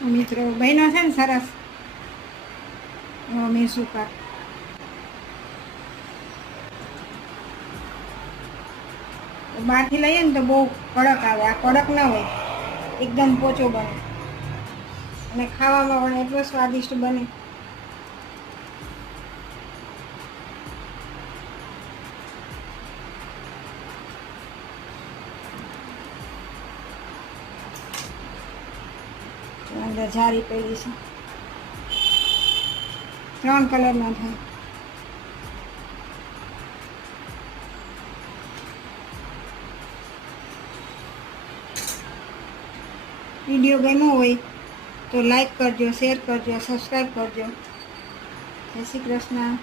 મિત્રો બહેનો છે ને સરસ મેસુ પાક બહારથી લઈએ ને તો બહુ કડક આવે, આ કડક ના હોય, એકદમ પોચો બને અને ખાવામાં પણ એટલો સ્વાદિષ્ટ બને. અંદર જારી પડી છે, 3 કલરના થાય. વિડીયો ગમ્યો હોય તો લાઈક કરજો, શેર કરજો, સબસ્ક્રાઈબ કરજો. જય શ્રી કૃષ્ણ.